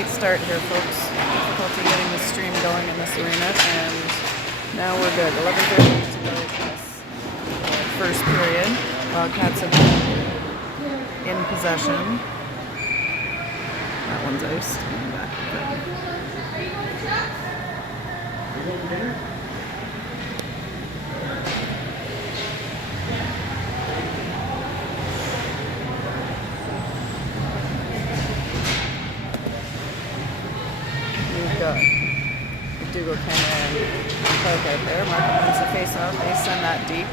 late start here, folks. Difficulty getting the stream going in this arena, and now we're good. 11:30 to go in this first period. Wildcats have been in possession. That one's iced. Back we've got McDougall, Cameron, and Poke out there. Markham wins the face-off. They send that deep.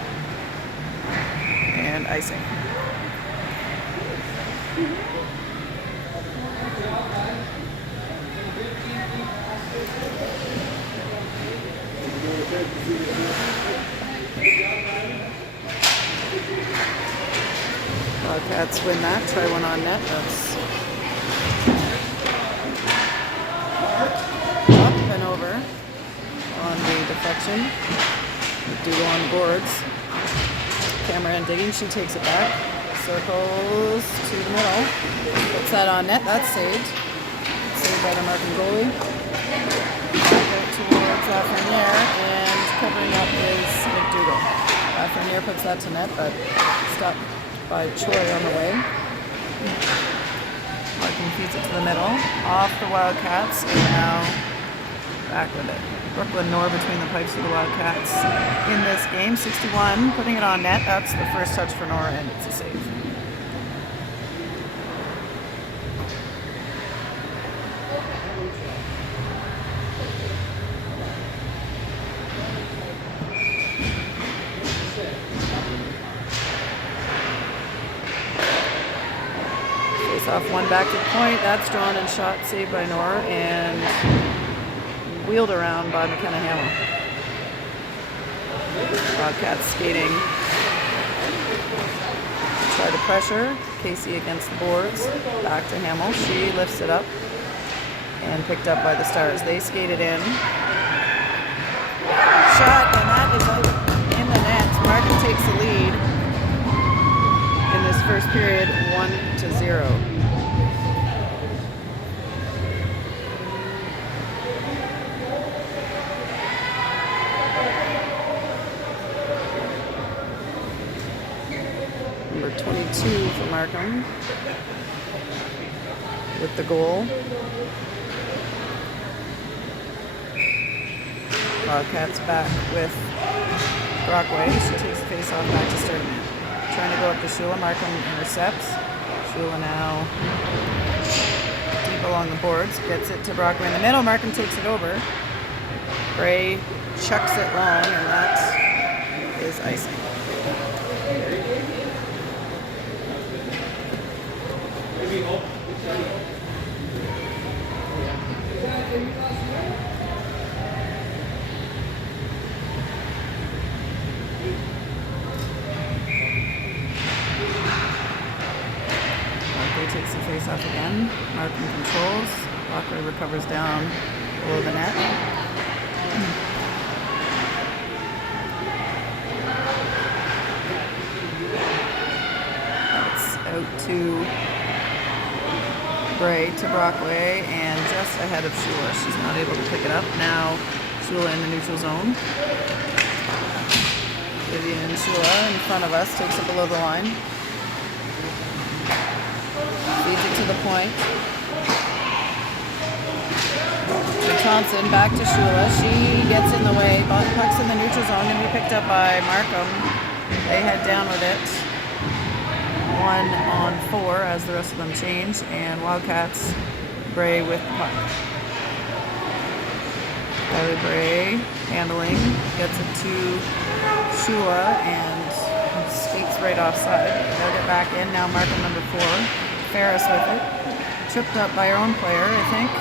And icing. Wildcats win that. Try one on net. That's up and over on the deflection. McDougall on boards. Cameron digging. She takes it back. Circles to the middle. Puts that on net. That's saved. Saved by the Markham goalie. Back out towards Lafreniere, and covering up is McDougall. Lafreniere puts that to net, but stopped by Choi on the way. Markham feeds it to the middle. Off the Wildcats, and now back with it. Brooklyn Nor between the pipes of the Wildcats in this game. 61, putting it on net. That's the first touch for Nor, and it's a save. Off one back to the point. That's drawn and shot, saved by Nor, and wheeled around by McKenna Hamill. Wildcats skating. Try to pressure. Casey against the boards. Back to Hamill. She lifts it up and picked up by the Stars. They skated in. Shot, and that is out in the net. Markham takes the lead in this first period, 1-0. Number 22 for Markham with the goal. Wildcats back with Brockway. She takes the face off back to Sturdivant. Trying to go up to Shula. Markham intercepts. Shula now deep along the boards. Gets it to Brockway in the middle. Markham takes it over. Bray chucks it long, and that is icing. Takes the face off again. Markham controls. Walker recovers down below the net. That's out to Bray to Brockway, and just ahead of Shula. She's not able to pick it up. Now Shula in the neutral zone. Vivian Shula in front of us takes it below the line. Feeds it to the point. And Thompson back to Shula. She gets in the way. Puck's in the neutral zone, and be picked up by Markham. They head down with it. 1-on-4 as the rest of them change. And Wildcats, Bray with the puck. Kylie Bray handling. Gets it to Shula and skates right offside. They'll get back in. Now Markham number 4. Ferris with it. Tripped up by her own player, I think.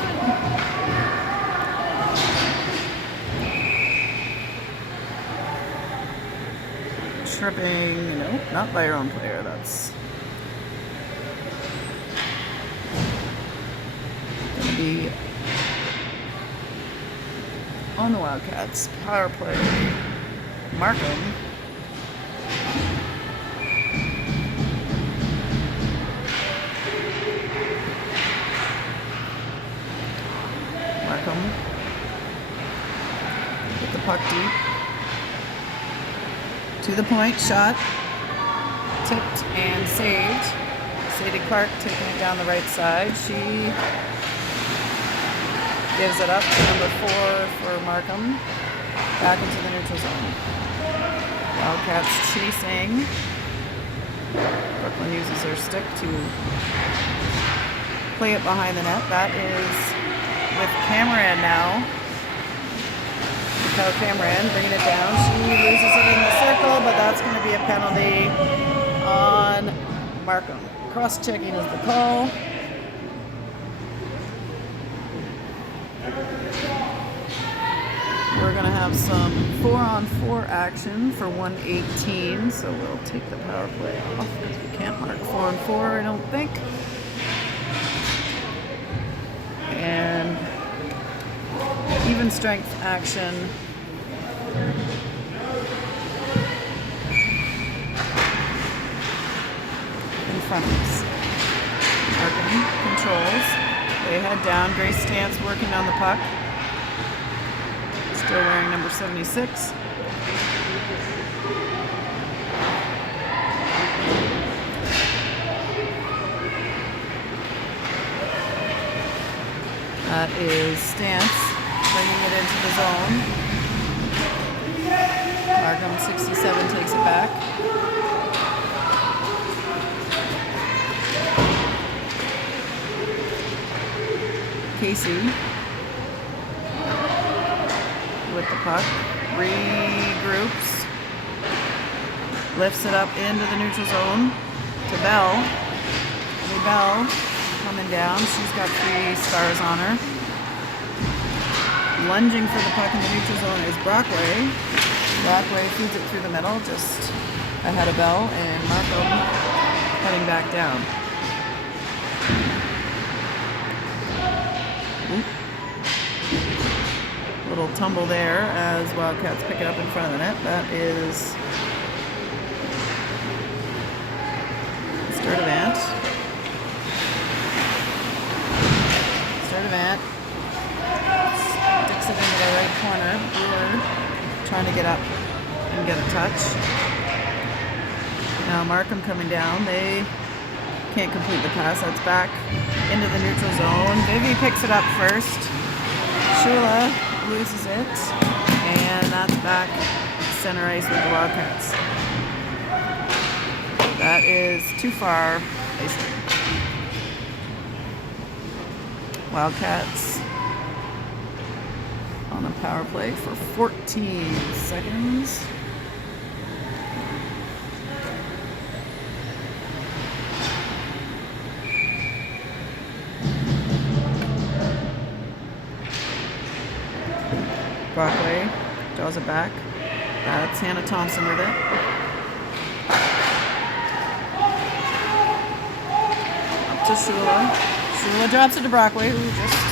Tripping, no, not by her own player. That's going to be on the Wildcats. Power play. Markham. deep. To the point, shot. Tipped and saved. Sadie Clark taking it down the right side. She gives it up to number 4 for Markham. Back into the neutral zone. Wildcats chasing. Brooklyn uses their stick to play it behind the net. That is with Cameron now. Mikhail Cameron bringing it down. She loses it in the circle, but that's going to be a penalty on Markham. Cross-checking is the call. We're going to have some 4-on-4 action for 1:18, so we'll take the power play off because we can't mark 4-on-4, I don't think. And even strength action. In front of us. Markham controls. They head down. Grace Stance working on the puck. Still wearing number 76. That is Stance bringing it into the zone. Markham 67 takes it back. Casey with the puck, regroups, lifts it up into the neutral zone to Bell. Bell coming down, she's got 3 stars on her. Lunging for the puck in the neutral zone is Brockway. Brockway feeds it through the middle, just ahead of Bell, and Markham heading back down. Little tumble there as Wildcats pick it up in front of the net. That is Sturdivant. Sturdivant sticks it into the right corner. Brewer trying to get up and get a touch. Now Markham coming down. They can't complete the pass. That's back into the neutral zone. Vivi picks it up first. Shula loses it, and that's back center ice with the Wildcats. That is too far. Wildcats on a power play for 14 seconds. Brockway draws it back. That's Hannah Thompson with it. Up to Shula. Shula drops it to Brockway, who just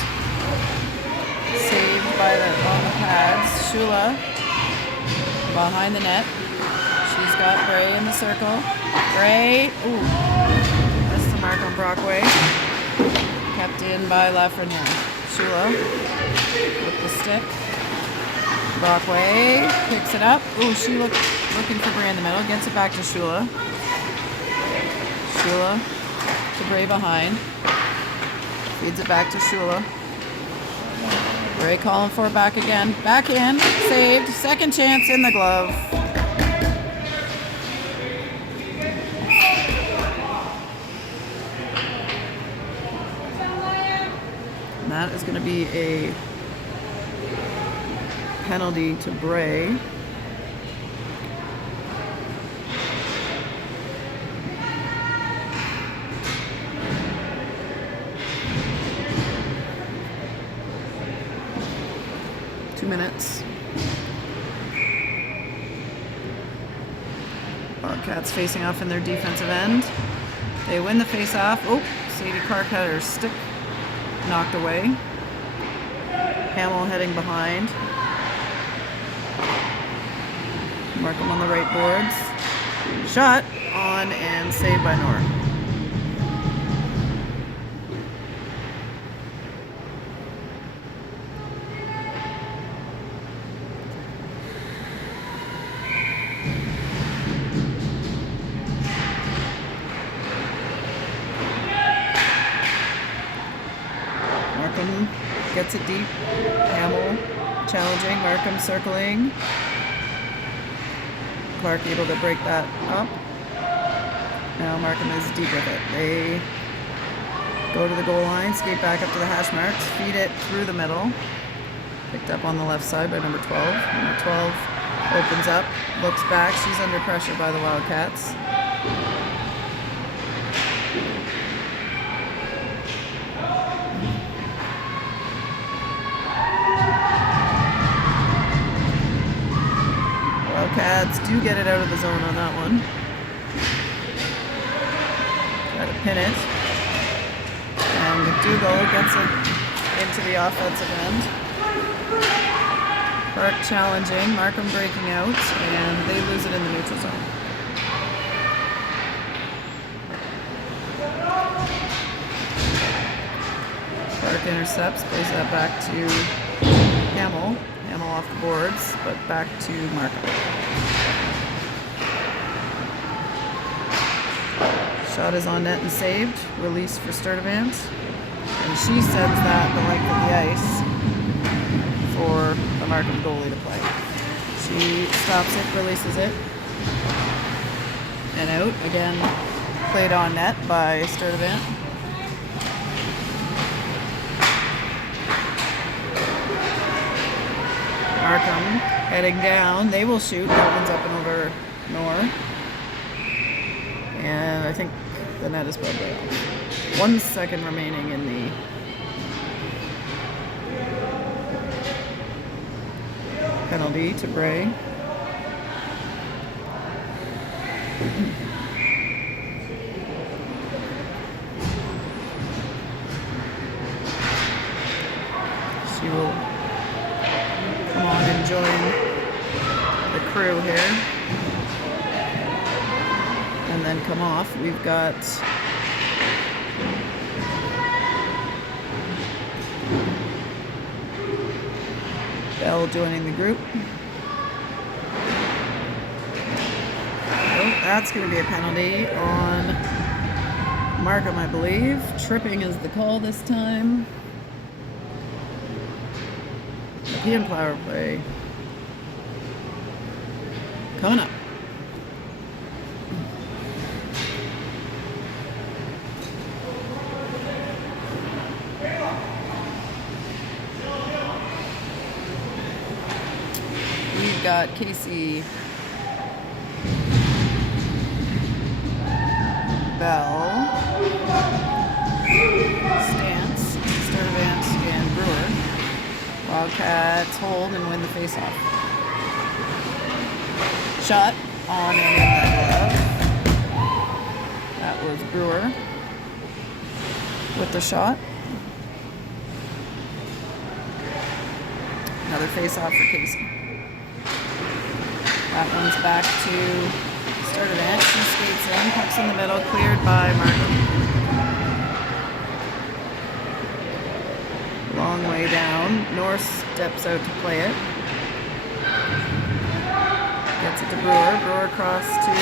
saved by on the pads. Shula behind the net. She's got Bray in the circle. Bray, ooh, missed the mark on Brockway. Kept in by Lafreniere. Shula with the stick. Brockway picks it up. Ooh, she looking for Bray in the middle. Gets it back to Shula. Shula to Bray behind. Feeds it back to Shula. Bray calling for it back again. Back in. Saved. Second chance in the glove. And that is going to be a penalty to Bray. Minutes. Wildcats facing off in their defensive end. They win the face-off. Oh, Sadie Clark had her stick knocked away. Hamill heading behind. Markham on the right boards. Shot on and saved by Nora. Markham gets it deep. Hamill challenging. Markham circling. Clark able to break that up. Now Markham is deep with it. They go to the goal line, skate back up to the hash marks, feed it through the middle. Picked up on the left side by number 12. Number 12 opens up, looks back. She's under pressure by the Wildcats. Wildcats do get it out of the zone on that one. Try to pin it. And McDougall gets it into the offensive end. Clark challenging, Markham breaking out, and they lose it in the neutral zone. Clark intercepts, plays that back to Hamill. Hamill off the boards, but back to Markham. Shot is on net and saved. Release for Sturdivant. And she sends that the length of the ice for the Markham goalie to play. She stops it, releases it, and out. Again, played on net by Sturdivant. Markham heading down. They will shoot. That one's up and over Nor. And I think the net is probably off. 1 second remaining in the penalty to Bray. She will come on and join the crew here. And then come off. We've got Bell joining the group. Oh, that's going to be a penalty on Markham, I believe. Tripping is the call this time. Nepean power play coming up. We've got Casey Bell, Stance, Sturdivant, and Brewer. Wildcats hold and win the faceoff. Shot on in the glove. That was Brewer with the shot. Another faceoff for Casey. That one's back to Sturdivant. She skates in, pucks in the middle, cleared by Markham. Long way down. North steps out to play it. Gets it to Brewer. Brewer across to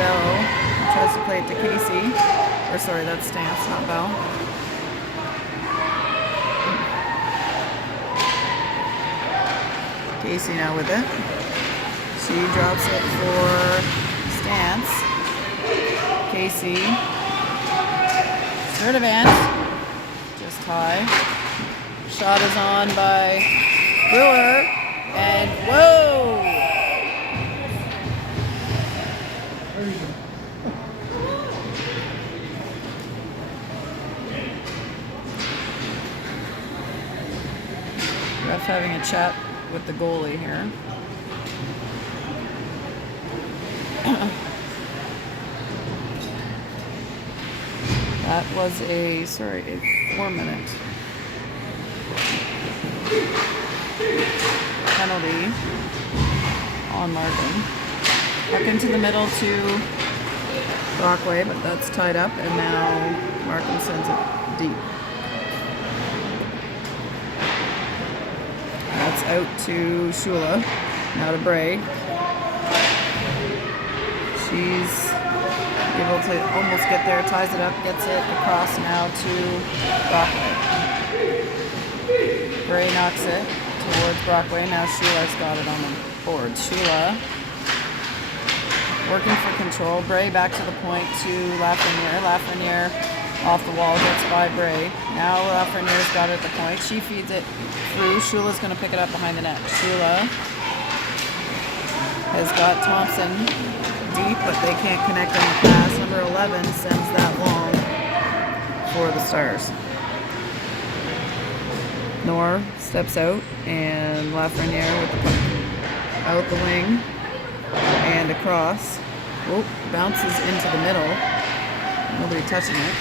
Bell. Tries to play it to Casey. Or sorry, that's Stance, not Bell. Casey now with it. She drops it for Stance. Casey. Sturdivant. Just high. Shot is on by Brewer. And whoa! Ref having a chat with the goalie here. That was a 4-minute penalty on Markham. Puck into the middle to Brockway, but that's tied up, and now Markham sends it deep. That's out to Shula, now to Bray. She's able to almost get there, ties it up, gets it across now to Brockway. Bray knocks it towards Brockway. Now Shula's got it on the board. Shula working for control. Bray back to the point to Lafreniere. Lafreniere off the wall, gets by Bray. Now Lafreniere's got it at the point. She feeds it through. Shula's going to pick it up behind the net. Shula has got Thompson deep, but they can't connect on the pass. Number 11 sends that long for the Stars. Nor steps out, and Lafreniere with the puck out the wing and across. Whoop, bounces into the middle. Nobody touching it.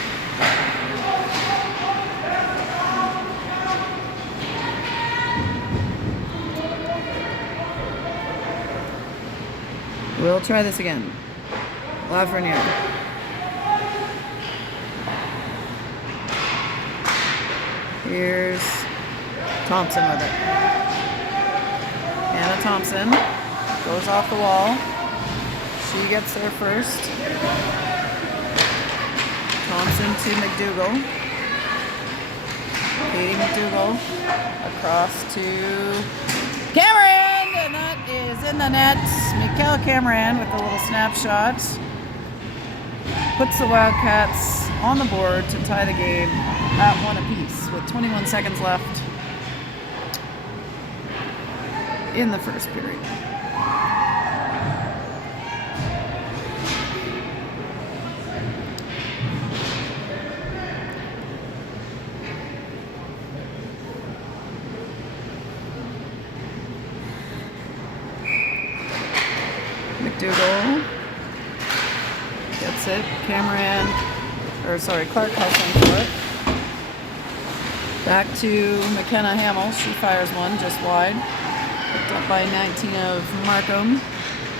We'll try this again. Lafreniere. Here's Thompson with it. Anna Thompson goes off the wall. She gets there first. Thompson to McDougall. Katie McDougall across to Cameron, and that is in the net. Mikael Cameron with a little snapshot puts the Wildcats on the board to tie the game at 1 apiece with 21 seconds left in the first period. McDougall gets it. Clark hustling for it. Back to McKenna Hamill. She fires one just wide. Picked up by 19 of Markham.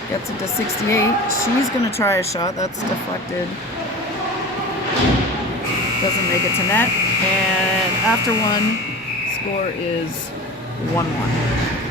Gets it to 68. She's going to try a shot. That's deflected. Doesn't make it to net. And after one, score is 1-1.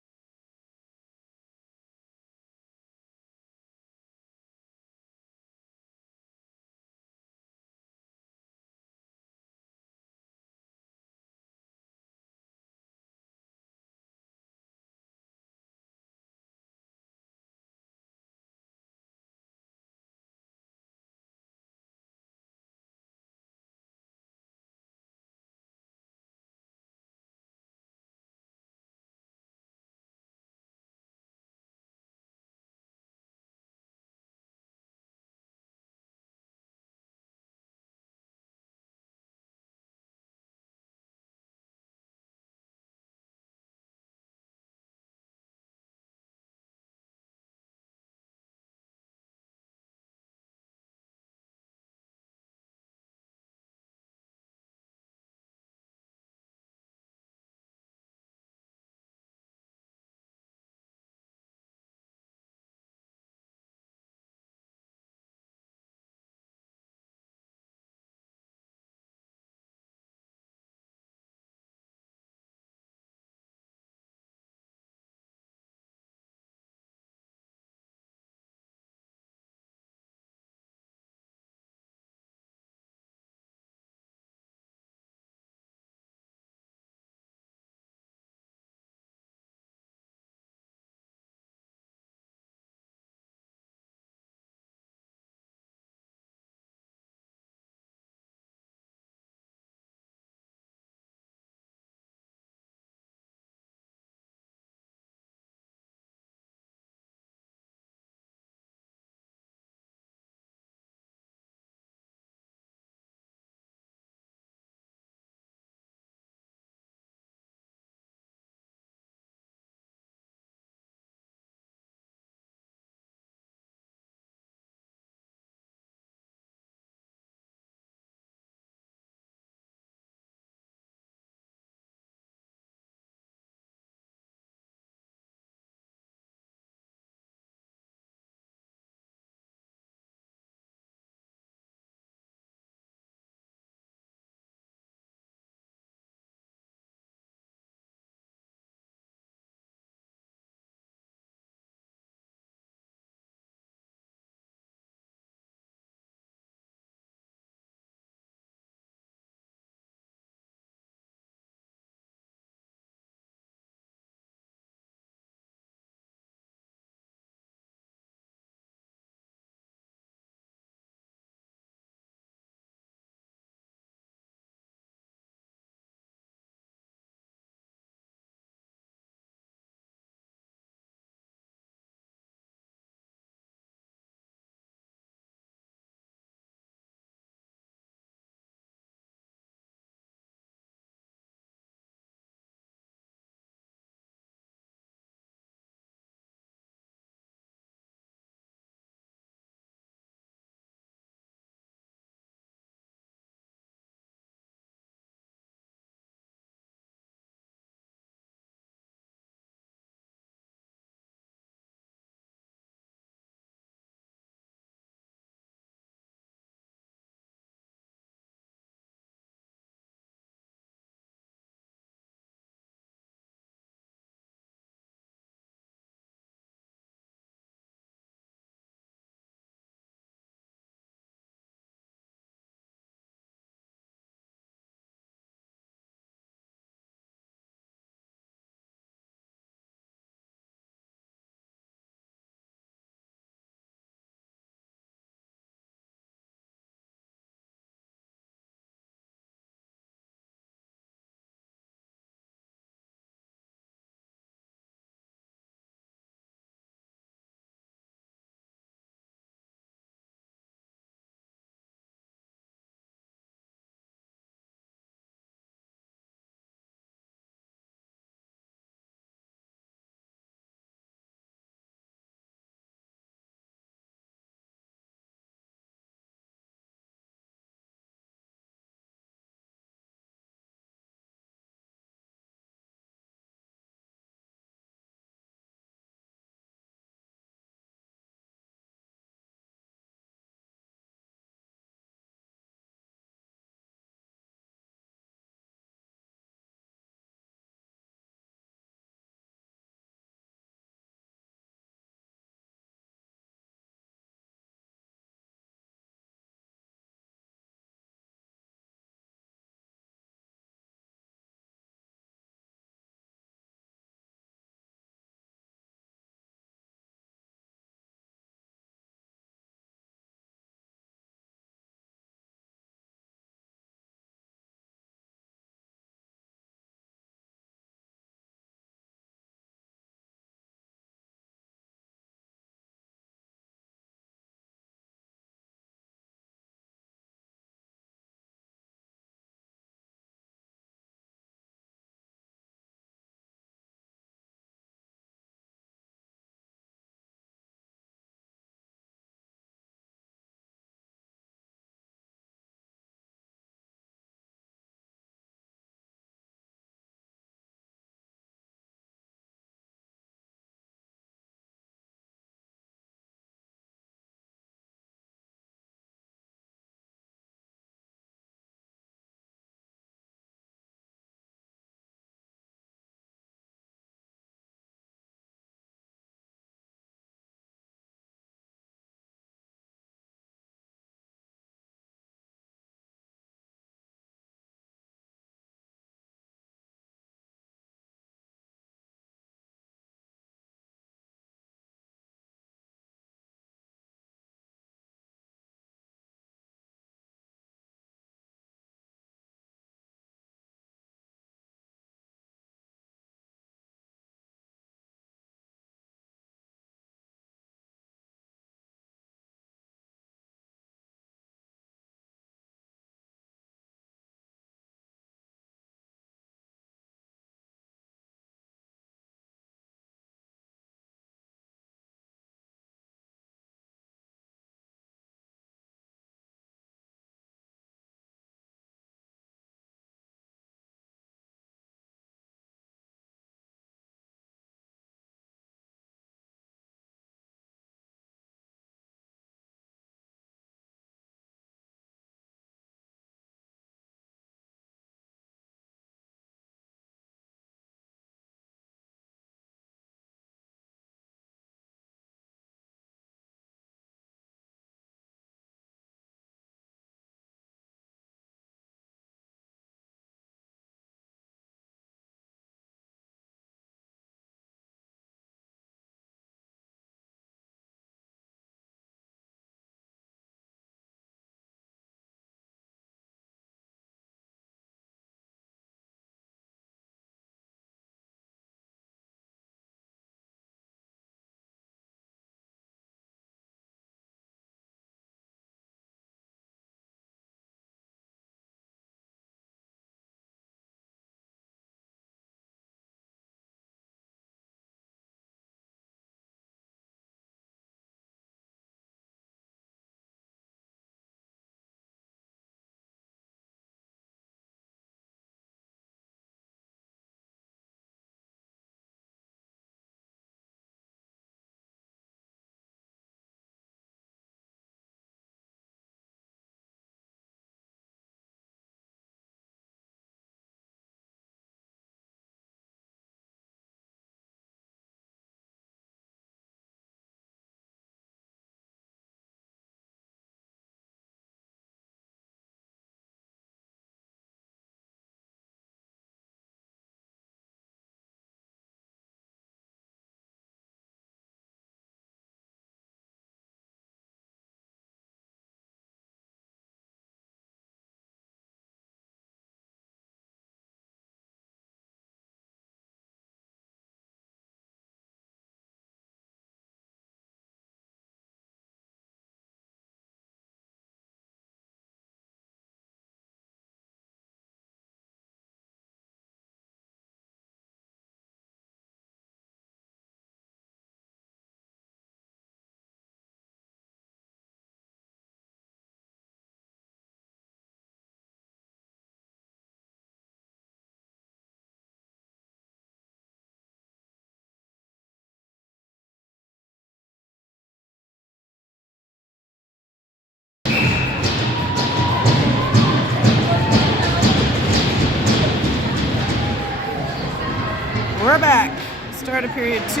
We're back. Start of period 2.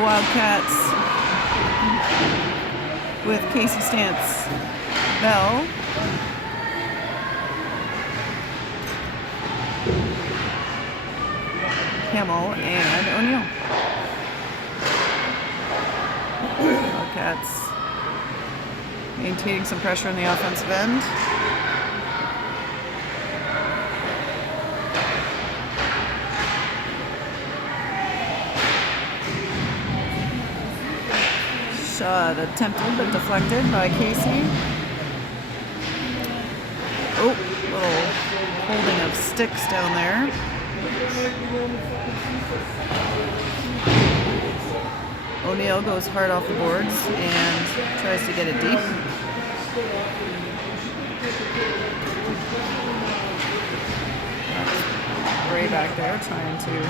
Wildcats with Casey Stance, Bell, Hamill, and O'Neill. Wildcats maintaining some pressure in the offensive end. Shot attempted but deflected by Casey. Oh, little holding of sticks down there. O'Neill goes hard off the boards and tries to get it deep. Bray back there trying to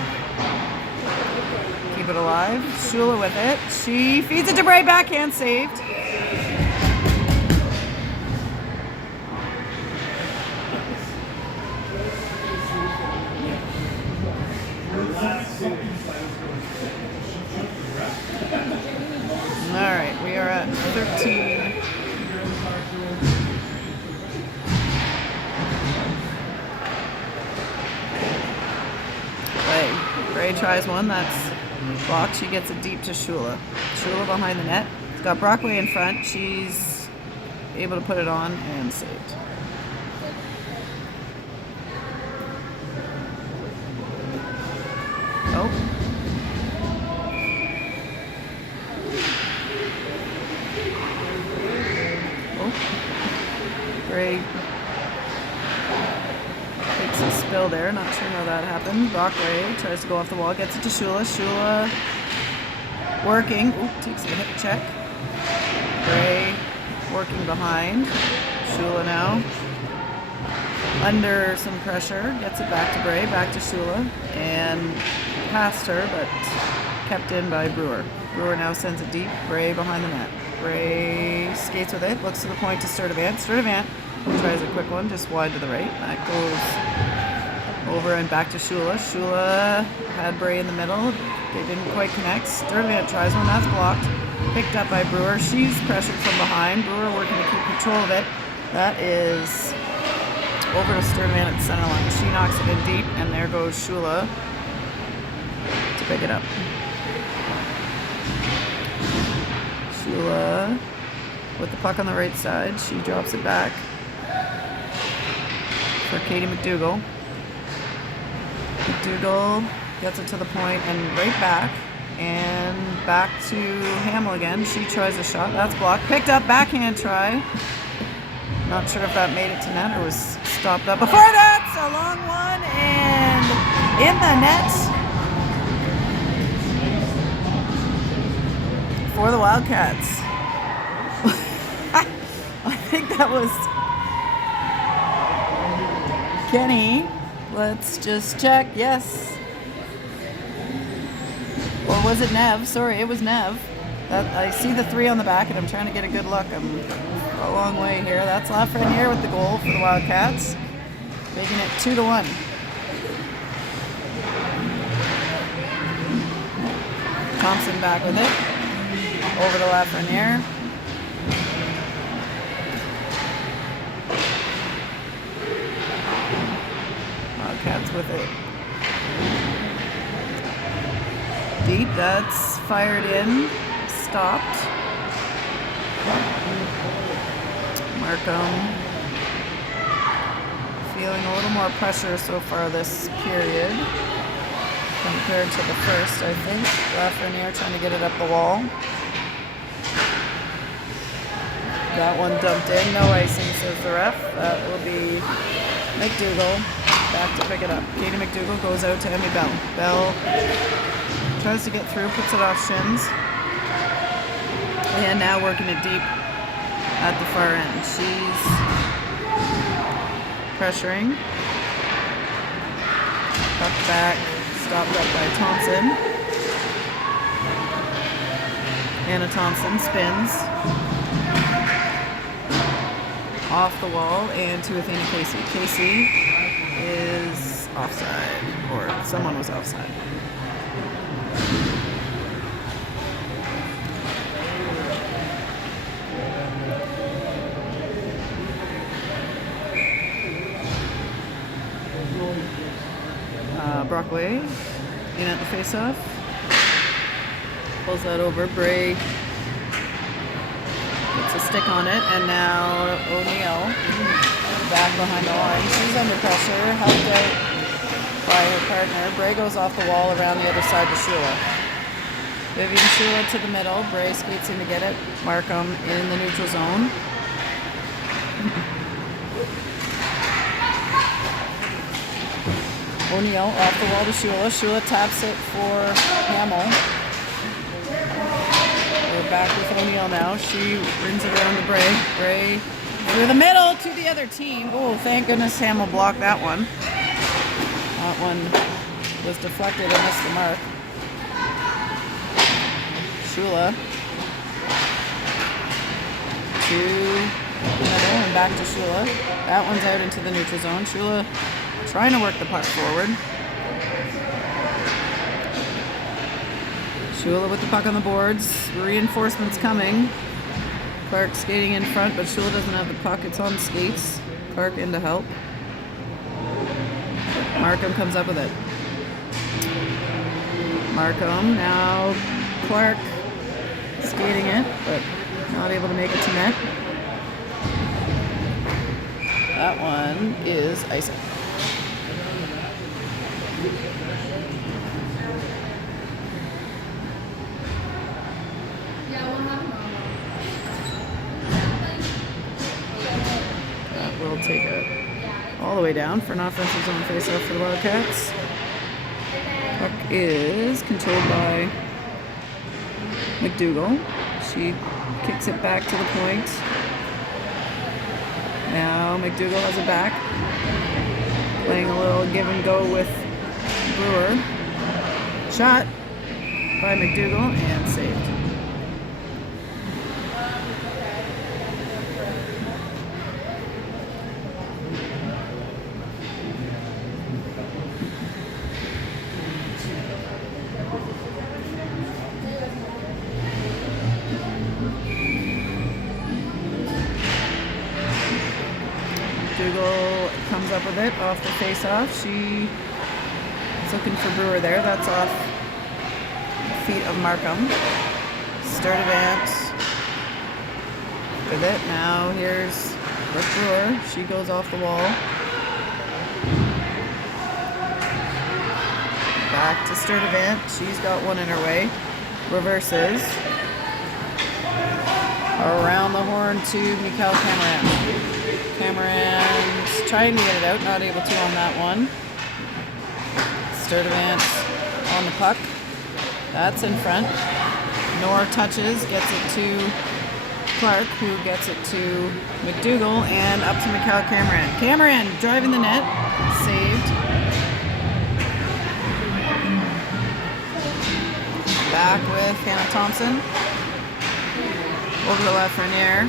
keep it alive. Shula with it. She feeds it to Bray, backhand saved. All right, we are at 13. Bray tries one, that's blocked. She gets it deep to Shula. Shula behind the net. It's got Brockway in front. She's able to put it on and saved. Oh. Bray takes a spill there. Not sure how that happened. Brockway tries to go off the wall, gets it to Shula. Shula working. Ooh, takes a hip check. Bray working behind. Shula now under some pressure. Gets it back to Bray, back to Shula, and past her, but kept in by Brewer. Brewer now sends it deep. Bray behind the net. Bray skates with it, looks to the point to Sturdivant. Sturdivant tries a quick one, just wide to the right. That goes over and back to Shula. Shula had Bray in the middle. They didn't quite connect. Sturdivant tries one, that's blocked. Picked up by Brewer. She's pressured from behind. Brewer working to keep control of it. That is over to Sturdivant at the center line. She knocks it in deep, and there goes Shula to pick it up. Shula with the puck on the right side. She drops it back for Katie McDougall. McDougall gets it to the point and right back. And back to Hamill again. She tries a shot. That's blocked. Picked up. Backhand try. Not sure if that made it to net or was stopped up. Before that's a long one. And in the net for the Wildcats. I think that was Kenny. Let's just check. Yes. Or was it Nev? Sorry, it was Nev. I see the 3 on the back, and I'm trying to get a good look. I'm a long way here. That's Lafreniere with the goal for the Wildcats, making it 2-1. Thompson back with it. Over to Lafreniere. Wildcats with it. Deep, that's fired in, stopped. Markham feeling a little more pressure so far this period compared to the first, I think. Lafreniere trying to get it up the wall. That one dumped in, no icing, says the ref. That will be McDougall back to pick it up. Katie McDougall goes out to Emmy Bell. Bell tries to get through, puts it off shins. And now working it deep at the far end. She's pressuring. Puck back, stopped up by Thompson. Anna Thompson spins off the wall and to Athena Casey. Casey is offside, or someone was offside. Brockway in at the face-off. Pulls that over. Bray gets a stick on it, and now O'Neill back behind the line. She's under pressure, helped out by her partner. Bray goes off the wall around the other side to Shula. Vivian Shula to the middle. Bray skates in to get it. Markham in the neutral zone. O'Neill off the wall to Shula. Shula taps it for Hamill. We're back with O'Neill now. She brings it around to Bray. Bray through the middle to the other team. Oh, thank goodness Hamill blocked that one. That one was deflected and missed the mark. Shula to the middle and back to Shula. That one's out into the neutral zone. Shula trying to work the puck forward. Shula with the puck on the boards. Reinforcements coming. Clark skating in front, but Shula doesn't have the puck. It's on skates. Clark in to help. Markham comes up with it. Markham, now Clark skating it, but not able to make it to net. That one is icing. That will take it all the way down for an offensive zone face-off for the Wildcats. Puck is controlled by McDougall. She kicks it back to the point. Now McDougall has it back. Playing a little give and go with Brewer. Shot by McDougall and saved. McDougall comes up with it off the face-off. She is looking for Brewer there. That's off the feet of Markham. Sturdivant with it. Now here's Brooke Brewer. She goes off the wall. Back to Sturdivant. She's got one in her way. Reverses. Around the horn to Mikhail Cameron. Cameron's trying to get it out, not able to on that one. Sturdivant on the puck. That's in front. Nor touches, gets it to Clark, who gets it to McDougall, and up to Mikhail Cameron. Cameron driving the net, saved. Back with Hannah Thompson. Over the left Renier.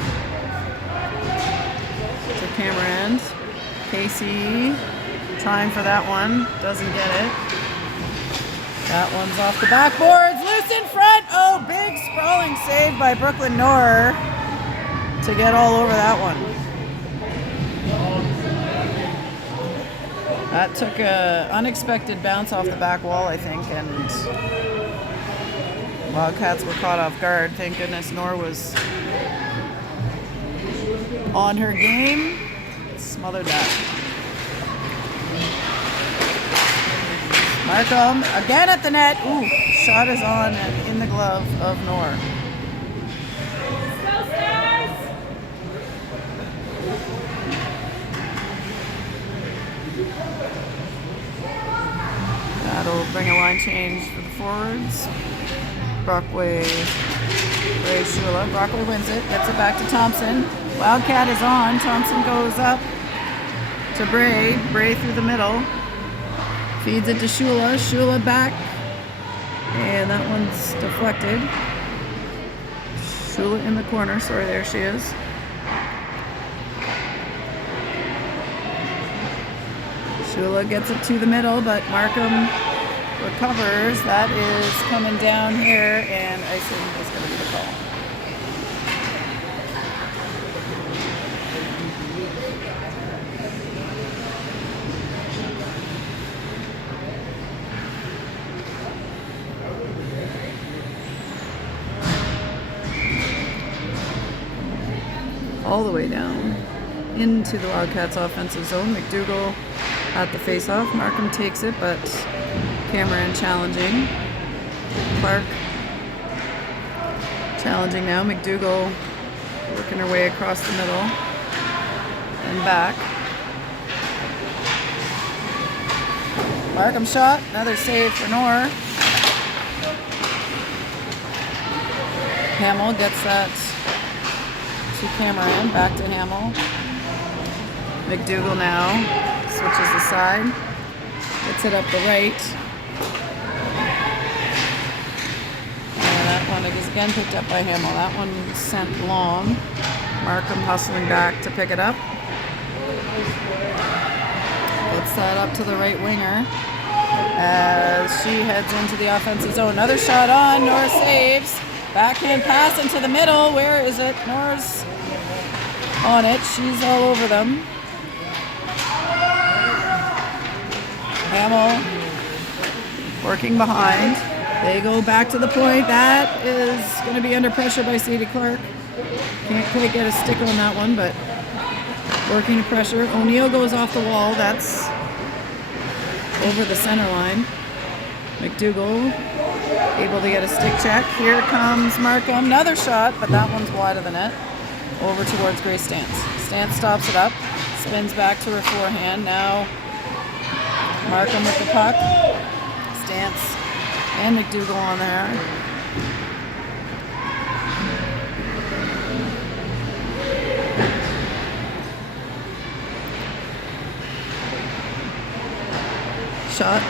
To Cameron. Casey trying for that one. Doesn't get it. That one's off the backboards. Loose in front. Oh, big sprawling save by Brooklyn Noor to get all over that one. That took a unexpected bounce off the back wall, I think, and Wildcats were caught off guard. Thank goodness Noor was on her game. Smothered that. Markham again at the net. Ooh, shot is on and in the glove of Noor. That'll bring a line change for the forwards. Brockway, Ray Shula. Brockway wins it, gets it back to Thompson. Wildcat is on. Thompson goes up to Bray. Bray through the middle. Feeds it to Shula. Shula back. And that one's deflected. Shula in the corner. Sorry, there she is. Shula gets it to the middle, but Markham recovers. That is coming down here, and icing is going to be the call. All the way down into the Wildcats offensive zone. McDougall at the face-off. Markham takes it, but Cameron challenging. Clark challenging now. McDougall working her way across the middle and back. Markham shot. Another save for Nor. Hamill gets that to Cameron, back to Hamill. McDougall now switches the side, gets it up the right. And that one is again picked up by Hamill. That one sent long. Markham hustling back to pick it up. Gets that up to the right winger as she heads into the offensive zone. Another shot on, Nor saves. Backhand pass into the middle. Where is it? Nor's on it. She's all over them. Hamill working behind. They go back to the point. That is going to be under pressure by Sadie Clark. Can't quite get a stick on that one, but working the pressure. O'Neill goes off the wall. That's over the center line. McDougall able to get a stick check. Here comes Markham. Another shot, but that one's wide of the net. Over towards Grace Stantz. Stantz stops it up. Spins back to her forehand. Now Markham with the puck. Stantz and McDougall on there. Shot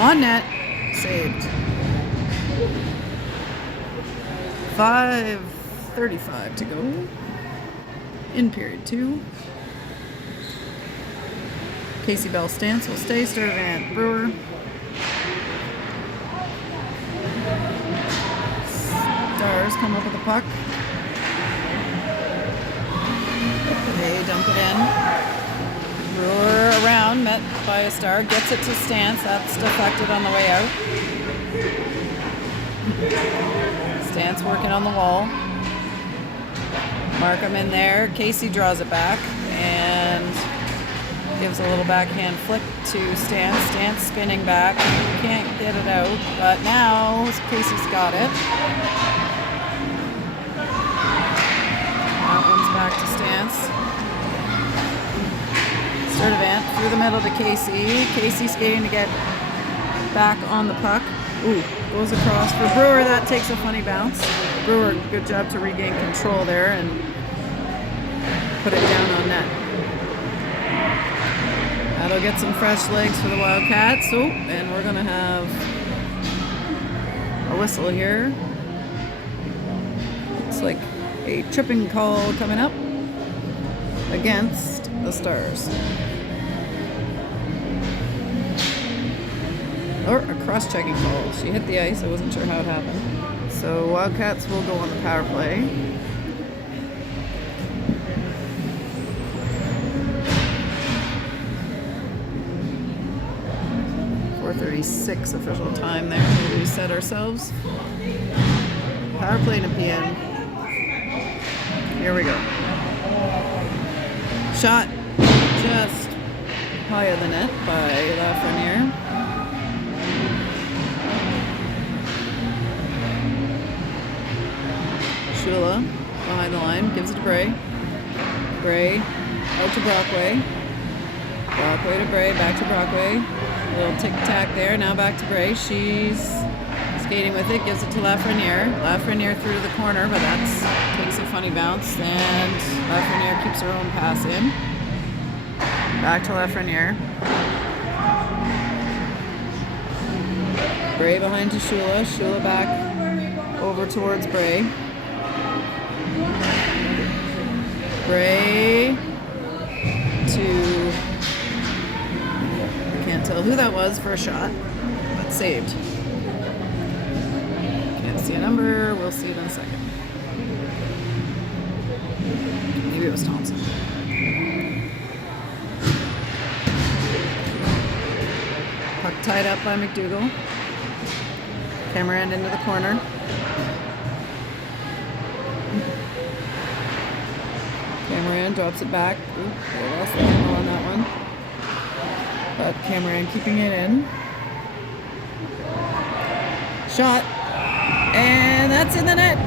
on net. Saved. 5:35 to go in period 2. Casey Bell Stantz will stay. Sturdivant Brewer. Stars come up with the puck. They dump it in. Brewer around, met by a Star, gets it to Stantz. That's deflected on the way out. Stantz working on the wall. Markham in there. Casey draws it back and gives a little backhand flip to Stantz. Stantz spinning back. Can't get it out, but now Casey's got it. That one's back to Stantz. Sturdivant through the middle to Casey. Casey skating to get back on the puck. Ooh, goes across for Brewer. That takes a funny bounce. Brewer, good job to regain control there and put it down on net. That'll get some fresh legs for the Wildcats. Oh, and we're going to have a whistle here. Looks like a tripping call coming up against the Stars. Or a cross-checking call. She hit the ice. I wasn't sure how it happened. So Wildcats will go on the power play. .436 official time there. We'll reset ourselves. Power play Nepean. Here we go. Shot just high of the net by Lafreniere. Shula behind the line, gives it to Bray. Bray out to Brockway. Brockway to Bray, back to Brockway. A little tic-tac there, now back to Bray. She's skating with it, gives it to Lafreniere. Lafreniere through to the corner, but that takes a funny bounce, and Lafreniere keeps her own pass in. Back to Lafreniere. Bray behind to Shula. Shula back over towards Bray. Bray to who that was for a shot, but saved. Can't see a number. We'll see it in a second. Maybe it was Thompson. Puck tied up by McDougall. Cameron into the corner. Cameron drops it back. Oop, they lost the handle on that one. But Cameron keeping it in. Shot. And that's in the net.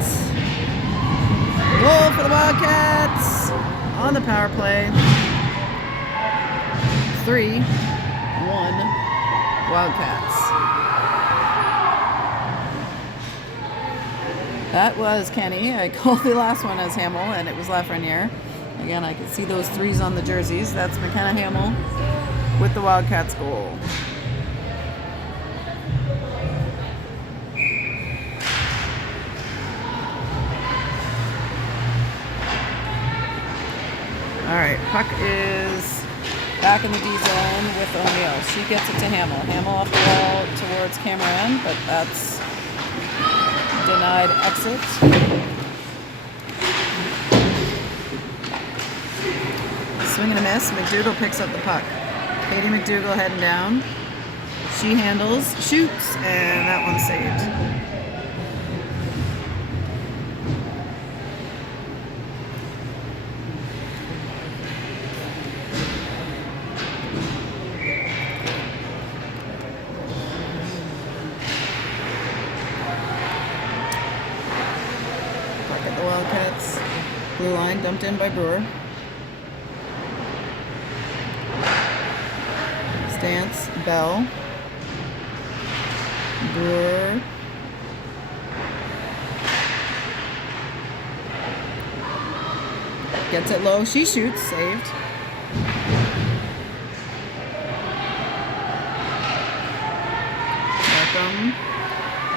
Goal for the Wildcats on the power play. 3-1 Wildcats. That was Kenny. I called the last one as Hamill, and it was Lafreniere. Again, I can see those 3s on the jerseys. That's McKenna Hamill with the Wildcats goal. All right, puck is back in the D zone with O'Neill. She gets it to Hamill. Hamill off the wall towards Cameron, but that's denied exit. Swing and a miss. McDougall picks up the puck. Katie McDougall heading down. She handles, shoots, and that one's saved. Puck at the Wildcats. Blue line dumped in by Brewer. Stance, Bell, Brewer, gets it low, she shoots, saved. Markham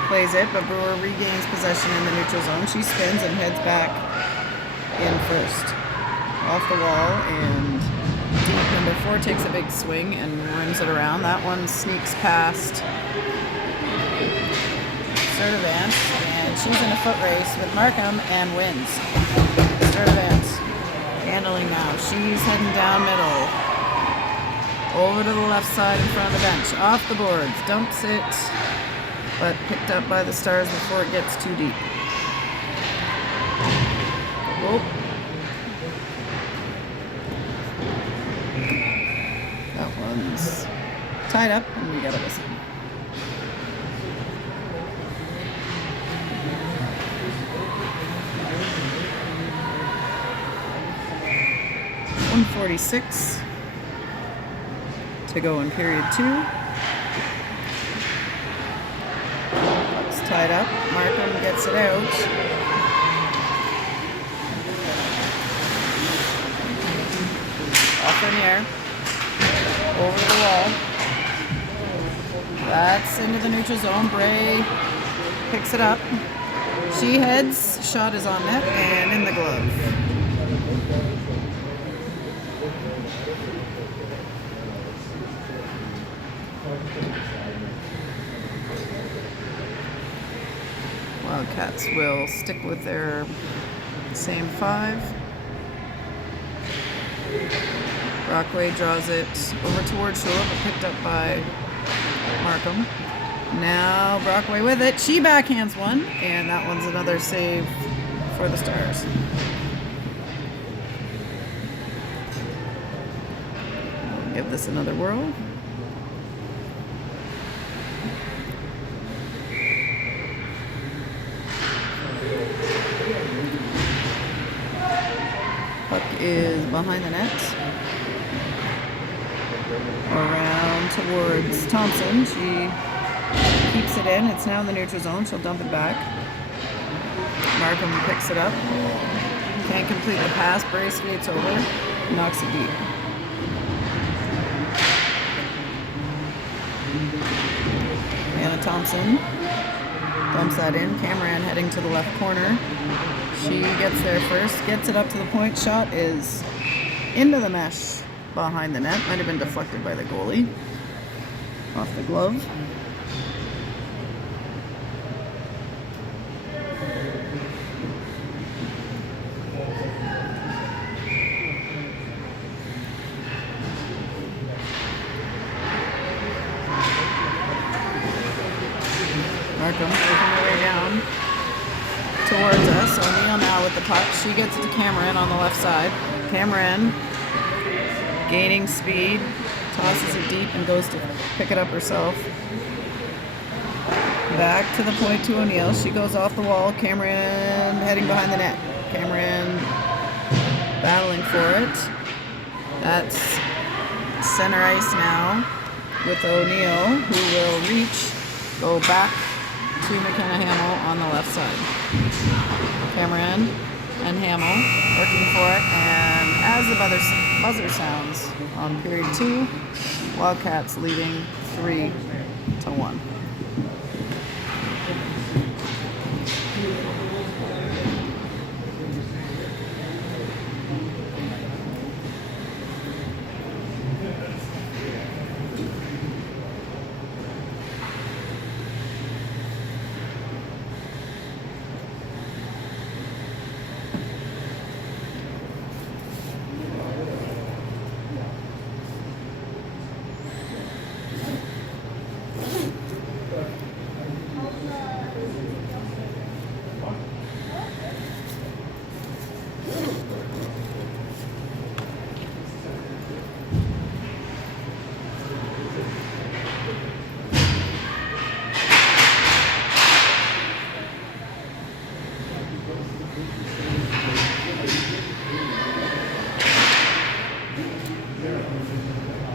plays it, but Brewer regains possession in the neutral zone. She spins and heads back in first. Off the wall, and deep. Number 4 takes a big swing and rims it around. That one sneaks past Sturdivant, and she's in a foot race with Markham and wins. Sturdivant handling now. She's heading down middle. Over to the left side in front of the bench. Off the boards. Dumps it, but picked up by the Stars before it gets too deep. Oh. That one's tied up, and we got a whistle. .146 to go in period 2. It's tied up. Markham gets it out. Off in the air. Over the wall. That's into the neutral zone. Bray picks it up. She heads. Shot is on net and in the glove. Wildcats will stick with their same 5. Brockway draws it over towards Shula, but picked up by Markham. Now Brockway with it. She backhands one, and that one's another save for the Stars. We'll give this another whirl. Puck is behind the net. Around towards Thompson. She keeps it in. It's now in the neutral zone. She'll dump it back. Markham picks it up. Can't complete the pass. Bray skates over. Knocks it deep. Anna Thompson dumps that in. Cameron heading to the left corner. She gets there first. Gets it up to the point. Shot is into the mesh behind the net. Might have been deflected by the goalie. off the glove. Markham working her way down towards us. O'Neill now with the puck. She gets it to Cameron on the left side. Cameron gaining speed, tosses it deep and goes to pick it up herself. Back to the point to O'Neill. She goes off the wall. Cameron heading behind the net. Cameron battling for it. That's center ice now with O'Neill, who will reach, go back to McKenna Hamill on the left side. Cameron and Hamill working for it, and as the buzzer sounds on period 2, Wildcats leading 3-1.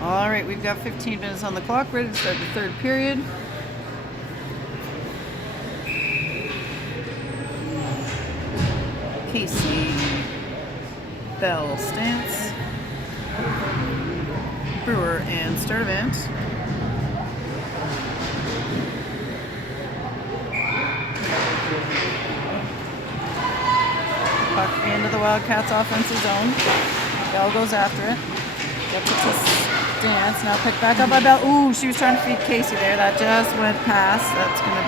All right, we've got 15 minutes on the clock, ready to start the third period. Casey, Bell, Stance, Brewer, and Sturdivant. Puck into the Wildcats' offensive zone. Bell goes after it. Gets it to Stance. Now picked back up by Bell. Ooh, she was trying to feed Casey there. That just went past. That's going to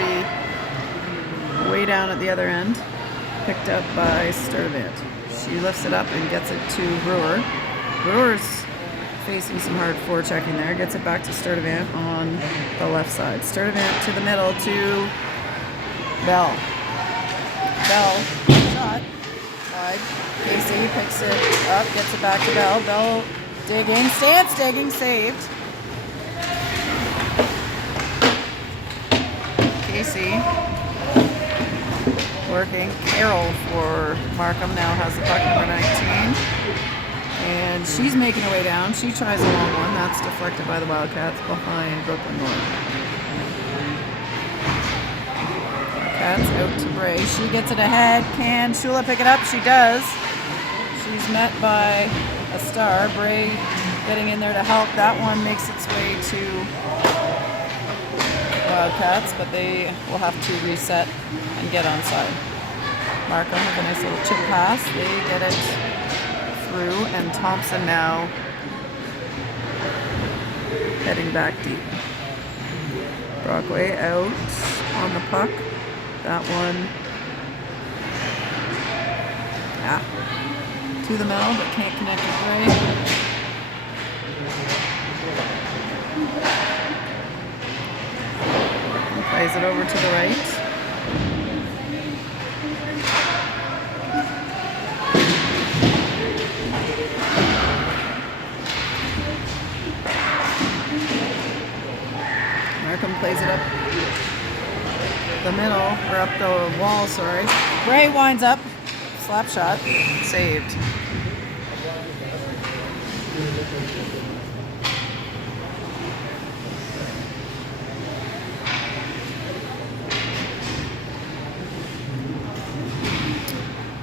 be way down at the other end. Picked up by Sturdivant. She lifts it up and gets it to Brewer. Brewer's facing some hard forechecking there. Gets it back to Sturdivant on the left side. Sturdivant to the middle to Bell. Bell, shot. Wide. Casey picks it up, gets it back to Bell. Bell digging, Stance digging, saved. Casey working. Carroll for Markham now has the puck, number 19. And she's making her way down. She tries a long one. That's deflected by the Wildcats behind Brooklyn North. Wildcats out to Bray. She gets it ahead. Can Shula pick it up? She does. She's met by a star. Bray getting in there to help. That one makes its way to Wildcats, but they will have to reset and get onside. Markham with a nice little chip pass. They get it through, and Thompson now heading back deep. Brockway out on the puck. That one, to the middle, but can't connect with Bray. Plays it over to the right. Markham plays it up the middle, or up the wall, sorry. Bray winds up, slap shot, saved.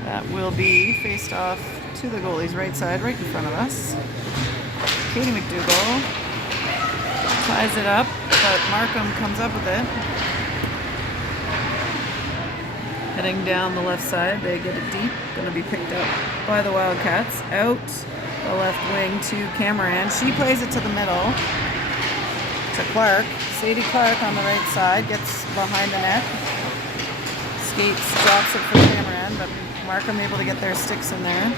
That will be faced off to the goalie's right side, right in front of us. Katie McDougall ties it up, but Markham comes up with it. Heading down the left side, they get it deep. Going to be picked up by the Wildcats. Out the left wing to Cameron. She plays it to the middle to to Clark. Sadie Clark on the right side gets behind the net. Skates, drops it for Cameron, but Markham able to get their sticks in there.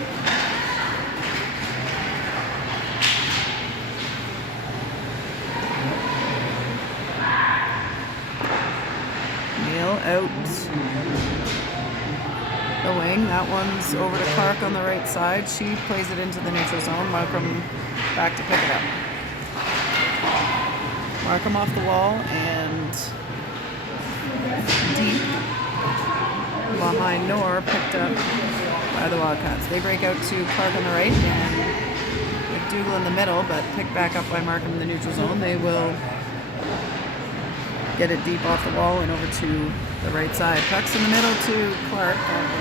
Neal out the wing. That one's over to Clark on the right side. She plays it into the neutral zone. Markham back to pick it up. Markham off the wall and deep behind Nor, picked up by the Wildcats. They break out to Clark on the right and McDougall in the middle, but picked back up by Markham in the neutral zone. They will get it deep off the wall and over to the right side. Puck's in the middle to Clark.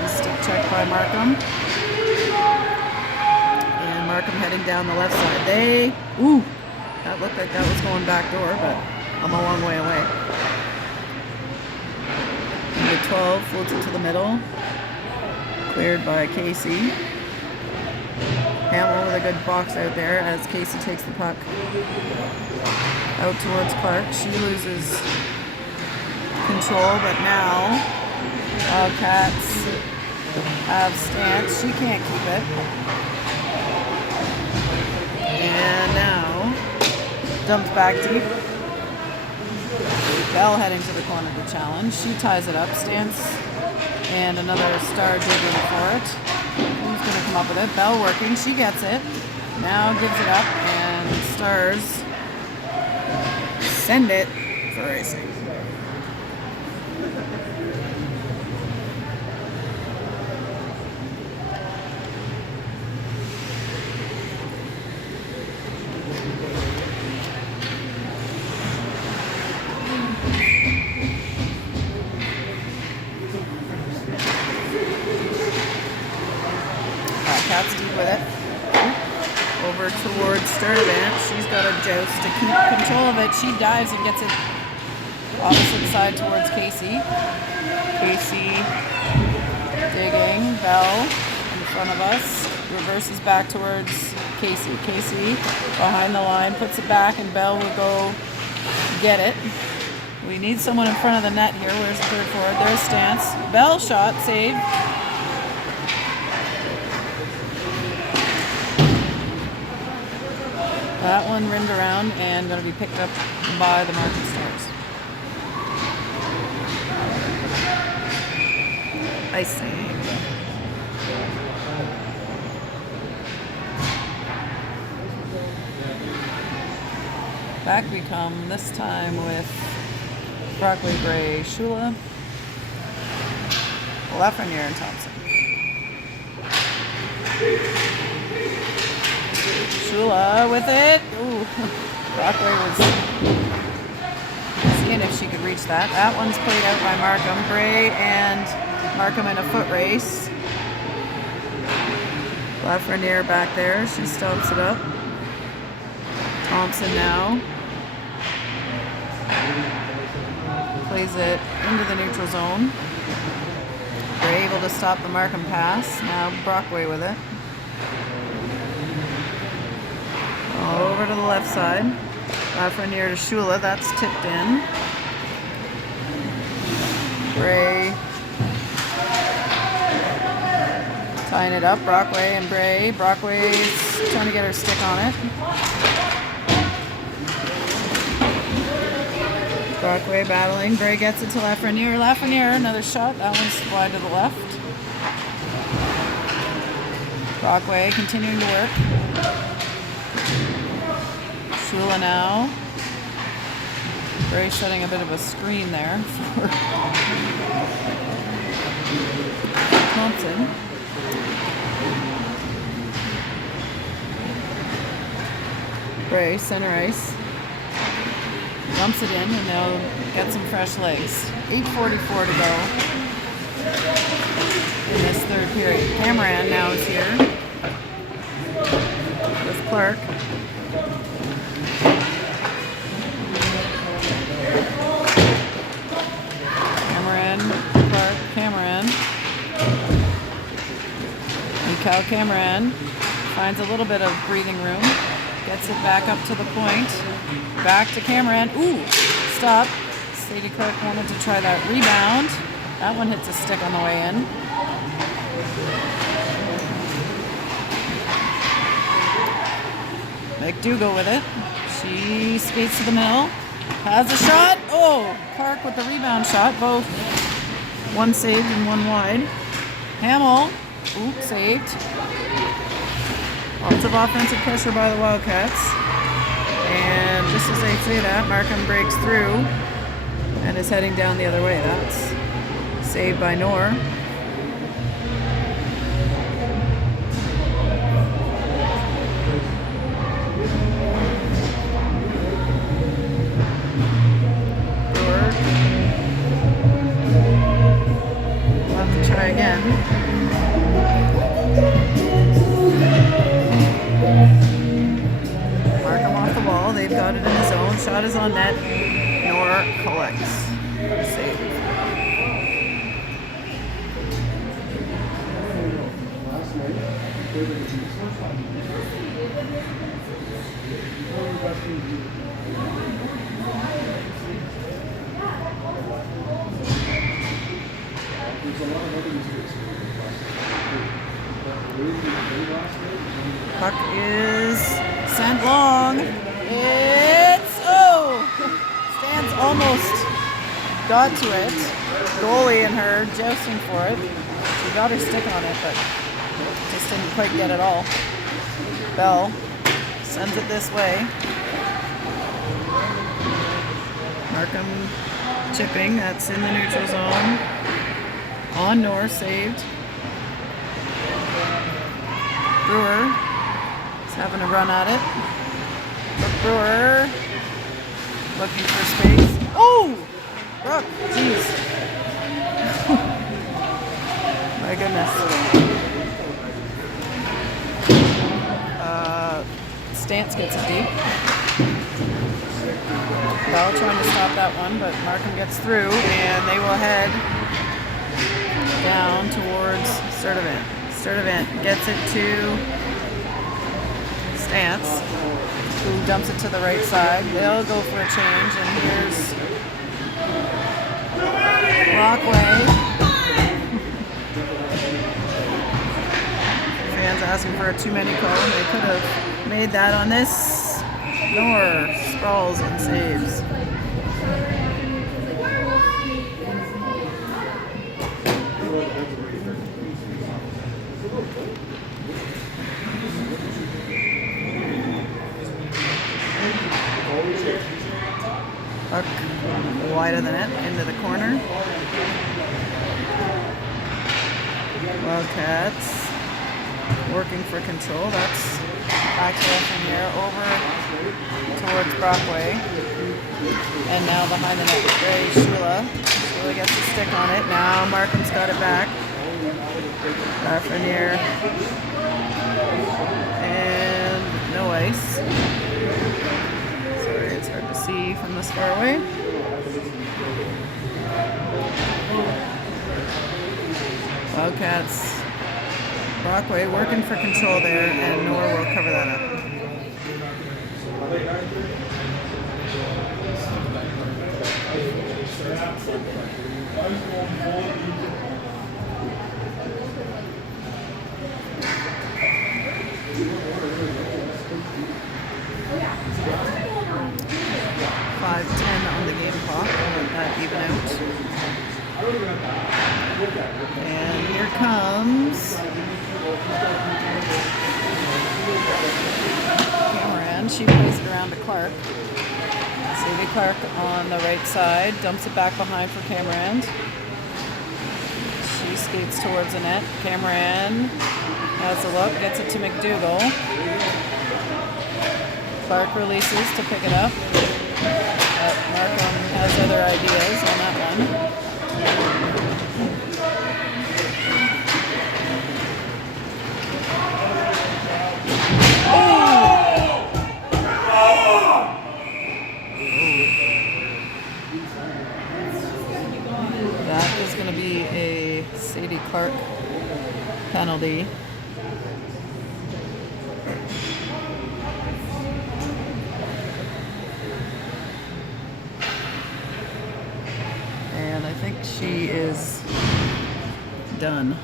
Stick check by Markham. And Markham heading down the left side. That looked like that was going back door, but I'm a long way away. Number 12 floats it to the middle. Cleared by Casey. Hamill with a good box out there as Casey takes the puck out towards Clark. She loses control, but now Wildcats have stance. She can't keep it. And now dumps back deep. Bell heading to the corner of the challenge. She ties it up. Stance and another Star digging for it. Who's going to come up with it? Bell working. She gets it. Now gives it up, and Stars send it for racing. Cats deep with it. Over towards Sturdivant. She's got a joust to keep control of it. She dives and gets it opposite side towards Casey. Casey digging. Bell in front of us. Reverses back towards Casey. Casey behind the line. Puts it back and Bell will go get it. We need someone in front of the net here. Where's the third forward? There's Stance. Bell shot. Save. That one rimmed around and going to be picked up by the Markham Stars. Icing. Back we come, this time with Brockway, Bray, Shula, Lafreniere, and Thompson. Shula with it. Ooh, Brockway was seeing if she could reach that. That one's played out by Markham. Bray and Markham in a foot race. Lafreniere back there. She stomps it up. Thompson now plays it into the neutral zone. Bray able to stop the Markham pass. Now Brockway with it. Over to the left side. Lafreniere to Shula. That's tipped in. Bray tying it up. Brockway and Bray. Brockway's trying to get her stick on it. Brockway battling. Bray gets it to Lafreniere. Lafreniere, another shot. That one's wide to the left. Brockway continuing to work. Shula now. Bray setting a bit of a screen there for Thompson. Bray, center ice. Dumps it in and they'll get some fresh legs. 8:44 to go in this third period. Cameron now is here with Clark. Cameron. Mikal Cameron finds a little bit of breathing room. Gets it back up to the point. Back to Cameron. Ooh, stop. Sadie Clark wanted to try that rebound. That one hits a stick on the way in. McDougal with it. She skates to the middle. Has a shot. Oh, Clark with the rebound shot. Both one saved and one wide. Hamill. Ooh, saved. Lots of offensive pressure by the Wildcats. And just as they say that, Markham breaks through and is heading down the other way. That's saved by Noor. We'll have to try again. Markham off the wall. They've got it in the zone. Shot is on net. Noor collects. Save. Puck is sent long. It's Stan's almost got to it. Goalie and her jousting for it. She got her stick on it, but just didn't quite get it all. Bell sends it this way. Markham chipping. That's in the neutral zone. On Noor, saved. Brewer is having a run at it. Brooke Brewer looking for space. Oh! Brooke, jeez. My goodness. Stance gets it deep. Bell trying to stop that one, but Markham gets through, and they will head down towards Sturdivant. Sturdivant gets it to Stance, who dumps it to the right side. They'll go for a change, and here's Rockway. Fans asking for a too-many call, and they could have made that on this. Noor sprawls and saves. Puck wide of the net into the corner. Wildcats working for control. That's back to Lafreniere over towards Brockway. And now behind the net, Ray Sheila. Sheila gets the stick on it. Now Markham's got it back. Lafreniere. And no ice. Sorry, it's hard to see from this far away. Wildcats. Brockway working for control there, and Noor will cover that up. .5:10 on the game clock. We'll let that even out. And here comes Cameron. She plays it around to Clark. Sadie Clark on the right side. Dumps it back behind for Cameron. She skates towards the net. Cameron has a look. Gets it to McDougal. Clark releases to pick it up. Markham has other ideas on that one. That is going to be a Sadie Clark penalty. She is done.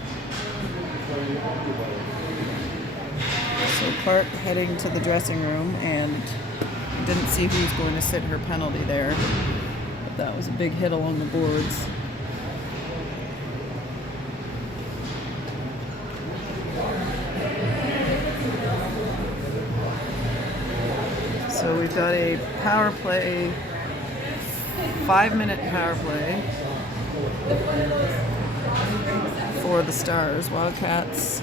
So Clark heading to the dressing room, and didn't see who was going to sit her penalty there. But that was a big hit along the boards. So we've got a power play, 5-minute power play for the Stars. Wildcats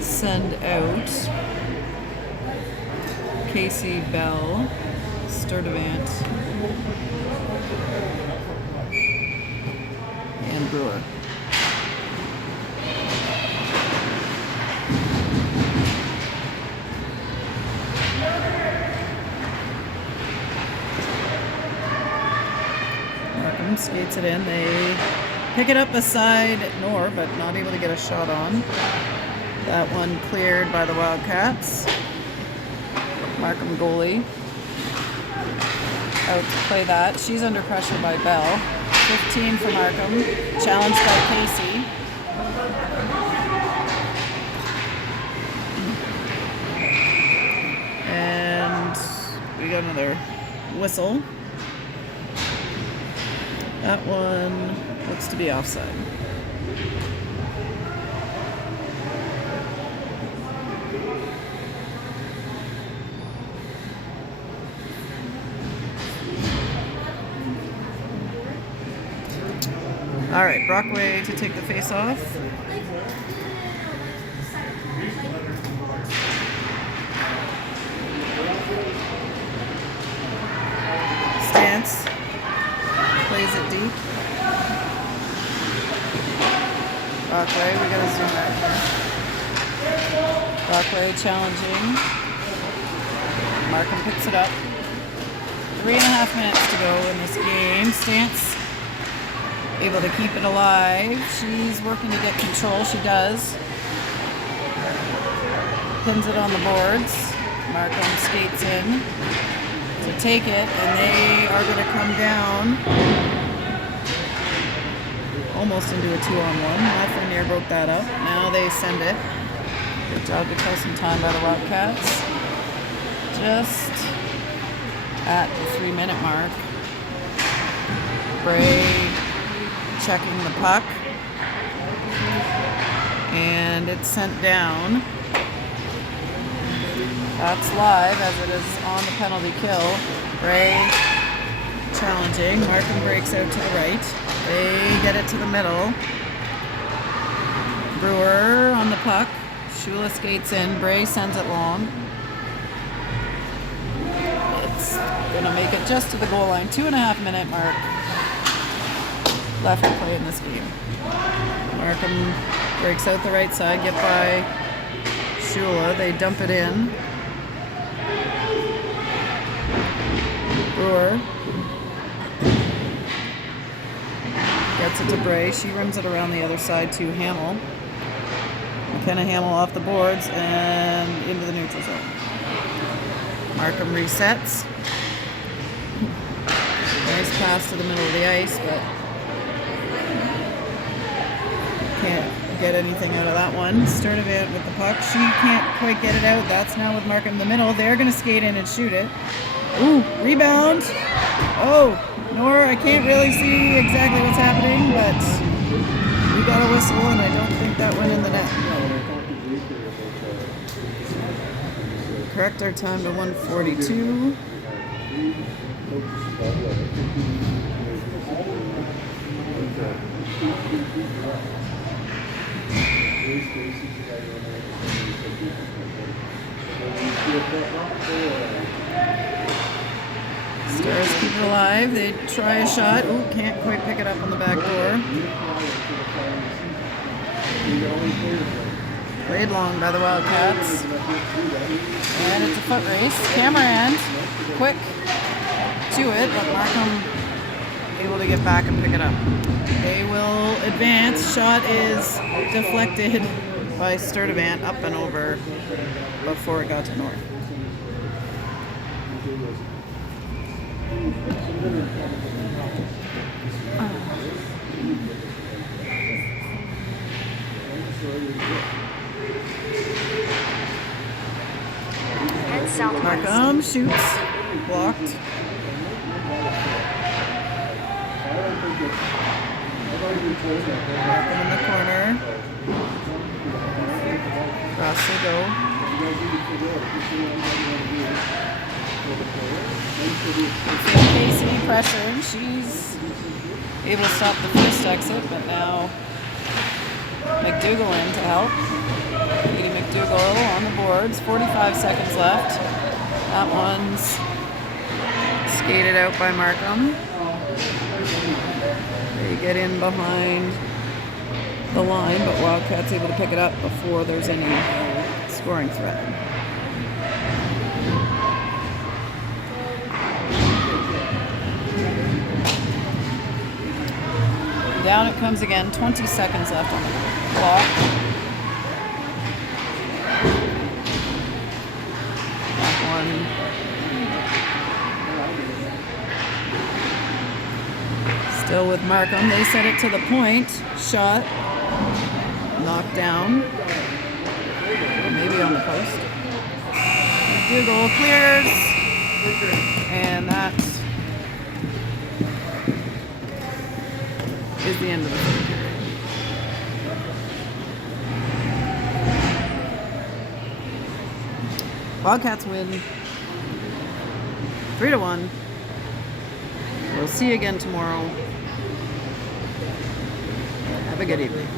send out Casey, Bell, Sturdivant, and Brewer. Markham skates it in. They pick it up beside Nor, but not able to get a shot on. That one cleared by the Wildcats. Markham goalie out to play that. She's under pressure by Bell. 15 for Markham. Challenged by Casey. And we got another whistle. That one looks to be offside. All right, Brockway to take the face off. Stance. Plays it deep. Brockway, we gotta zoom back here. Brockway challenging. Markham picks it up. 3.5 minutes to go in this game. Stance able to keep it alive. She's working to get control. She does. Pins it on the boards. Markham skates in to take it, and they are going to come down almost into a 2-on-1. Malfournier broke that up. Now they send it. Good job to kill some time by the Wildcats. Just at the 3-minute mark. Bray checking the puck, and it's sent down. That's live as it is on the penalty kill. Bray challenging. Markham breaks out to the right. They get it to the middle. Brewer on the puck. Shula skates in. Bray sends it long. It's gonna make it just to the goal line. 2.5-minute mark left to play in this game. Markham breaks out the right side, get by Shula. They dump it in. Brewer gets it to Bray. She rims it around the other side to Hamill. McKenna Hamill off the boards and into the neutral zone. Markham resets. Nice pass to the middle of the ice, but can't get anything out of that one. Sturdivant with the puck. She can't quite get it out. That's now with Markham in the middle. They're going to skate in and shoot it. Ooh, rebound. Oh, Nor, I can't really see exactly what's happening, but we got a whistle, and I don't think that went in the net. Correct our time to 1:42. Stars keep it alive. They try a shot. Ooh, can't quite pick it up on the back door. Played long by the Wildcats. And it's a foot race. Cameron, quick to it, but Markham able to get back and pick it up. They will advance. Shot is deflected by Sturdivant up and over before it got to North. Head southwest. Markham shoots. Blocked. Markham in the corner. Across they go. Casey pressured. She's able to stop the first exit, but now McDougall in to help. Katie McDougall on the boards. 45 seconds left. That one's skated out by Markham. They get in behind the line, but Wildcats able to pick it up before there's any scoring threat. Down it comes again. 20 seconds left on the clock. That one. Still with Markham. They set it to the point. Shot. Knocked down. Maybe on the post. McDougall clears. And that is the end of the third period. Wildcats win 3-1. We'll see you again tomorrow. Have a good evening.